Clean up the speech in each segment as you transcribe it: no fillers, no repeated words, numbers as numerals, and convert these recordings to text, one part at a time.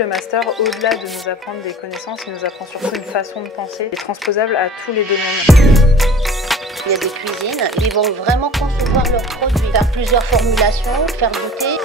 Le master, au-delà de nous apprendre des connaissances, il nous apprend surtout une façon de penser et transposable à tous les domaines. Il y a des cuisines, ils vont vraiment concevoir leurs produits, faire plusieurs formulations, faire goûter.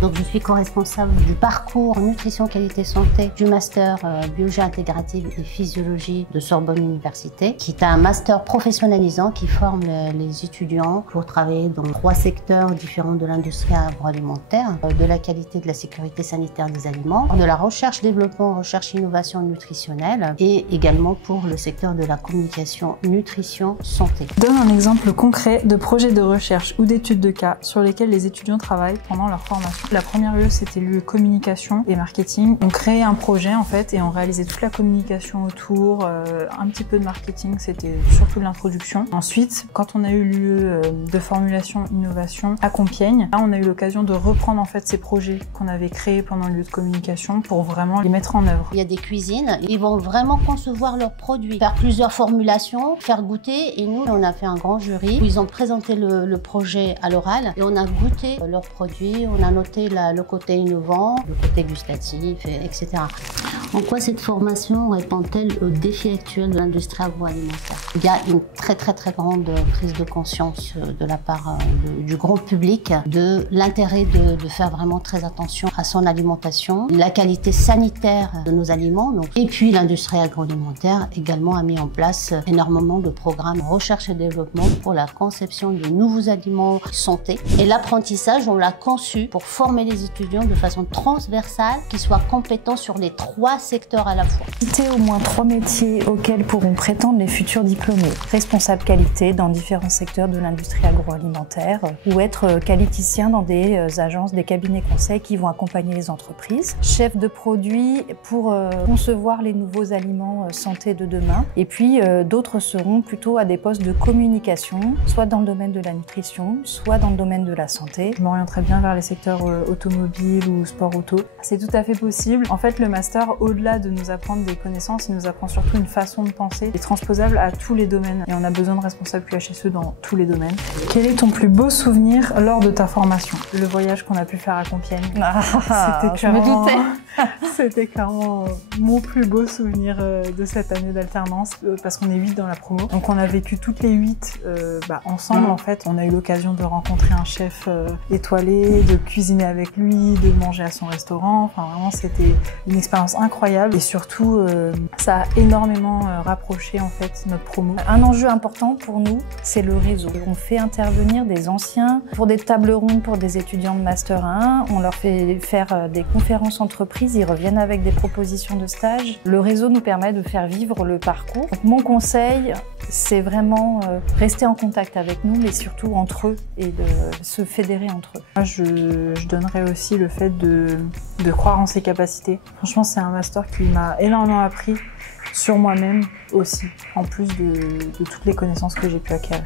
Donc je suis co-responsable du parcours nutrition qualité santé du master biologie intégrative et physiologie de Sorbonne Université, qui est un master professionnalisant qui forme les étudiants pour travailler dans 3 secteurs différents de l'industrie agroalimentaire, de la qualité de la sécurité sanitaire des aliments, de la recherche développement, recherche innovation nutritionnelle et également pour le secteur de la communication nutrition santé. Donne un exemple concret de projet de recherche ou d'études de cas sur lesquels les étudiants travaillent pendant leur formation. La première UE, c'était l'UE communication et marketing. On créait un projet en fait et on réalisait toute la communication autour, un petit peu de marketing, c'était surtout de l'introduction. Ensuite, quand on a eu l'UE de formulation innovation à Compiègne, là on a eu l'occasion de reprendre en fait ces projets qu'on avait créés pendant l'UE de communication pour vraiment les mettre en œuvre. Il y a des cuisines, ils vont vraiment concevoir leurs produits, faire plusieurs formulations, faire goûter, et nous on a fait un grand jury où ils ont présenté le projet à l'oral et on a goûté leurs produits, on a noté le côté innovant, le côté gustatif, etc. En quoi cette formation répond-elle aux défis actuels de l'industrie agroalimentaire? Il y a une très grande prise de conscience de la part du grand public de l'intérêt de faire vraiment très attention à son alimentation, la qualité sanitaire de nos aliments. Donc. Et puis l'industrie agroalimentaire également a mis en place énormément de programmes recherche et développement pour la conception de nouveaux aliments santé. Et l'apprentissage, on l'a conçu pour former les étudiants de façon transversale, qui soient compétents sur les 3 secteurs à la fois. Citer au moins 3 métiers auxquels pourront prétendre les futurs diplômés. Responsable qualité dans différents secteurs de l'industrie agroalimentaire ou être qualiticien dans des agences, des cabinets conseils qui vont accompagner les entreprises. Chef de produit pour concevoir les nouveaux aliments santé de demain. Et puis d'autres seront plutôt à des postes de communication, soit dans le domaine de la nutrition, soit dans le domaine de la santé. Je m'orienterais bien vers les secteurs automobile ou sport auto. C'est tout à fait possible. En fait, le master, au-delà de nous apprendre des connaissances, il nous apprend surtout une façon de penser et transposable à tous les domaines. Et on a besoin de responsables QHSE dans tous les domaines. Quel est ton plus beau souvenir lors de ta formation? Le voyage qu'on a pu faire à Compiègne. C'était clairement mon plus beau souvenir de cette année d'alternance parce qu'on est 8 dans la promo. Donc on a vécu toutes les 8 ensemble en fait. On a eu l'occasion de rencontrer un chef étoilé, de cuisiner avec lui, de manger à son restaurant. Enfin vraiment c'était une expérience incroyable et surtout ça a énormément rapproché en fait notre promo. Un enjeu important pour nous, c'est le réseau. On fait intervenir des anciens pour des tables rondes pour des étudiants de Master 1. On leur fait faire des conférences entreprises, ils reviennent avec des propositions de stage. Le réseau nous permet de faire vivre le parcours. Donc, mon conseil, c'est vraiment rester en contact avec nous, mais surtout entre eux et de se fédérer entre eux. Moi, je donnerais aussi le fait de croire en ses capacités. Franchement, c'est un master qui m'a énormément appris sur moi-même aussi, en plus de toutes les connaissances que j'ai pu acquérir.